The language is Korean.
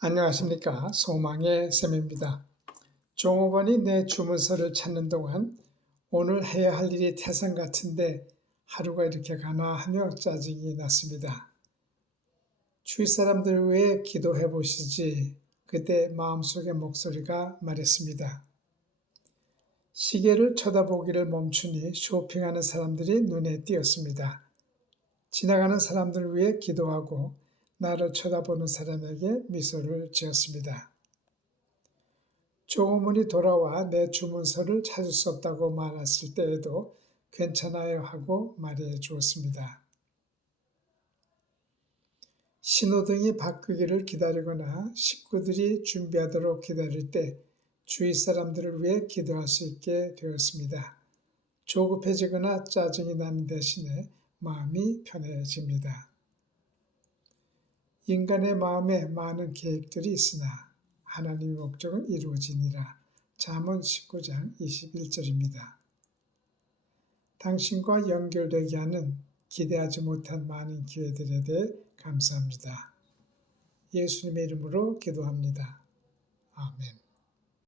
안녕하십니까. 소망의 쌤입니다. 종업원이 내 주문서를 찾는 동안 오늘 해야 할 일이 태산 같은데 하루가 이렇게 가나 하며 짜증이 났습니다. 주위 사람들 위해 기도해 보시지. 그때 마음속의 목소리가 말했습니다. 시계를 쳐다보기를 멈추니 쇼핑하는 사람들이 눈에 띄었습니다. 지나가는 사람들 위해 기도하고 나를 쳐다보는 사람에게 미소를 지었습니다. 조고문이 돌아와 내 주문서를 찾을 수 없다고 말했을 때에도 괜찮아요 하고 말해 주었습니다. 신호등이 바뀌기를 기다리거나 식구들이 준비하도록 기다릴 때 주위 사람들을 위해 기도할 수 있게 되었습니다. 조급해지거나 짜증이 나는 대신에 마음이 편해집니다. 인간의 마음에 많은 계획들이 있으나 하나님의 목적은 이루어지니라. 잠언 19장 21절입니다. 당신과 연결되게 하는 기대하지 못한 많은 기회들에 대해 감사합니다. 예수님의 이름으로 기도합니다. 아멘.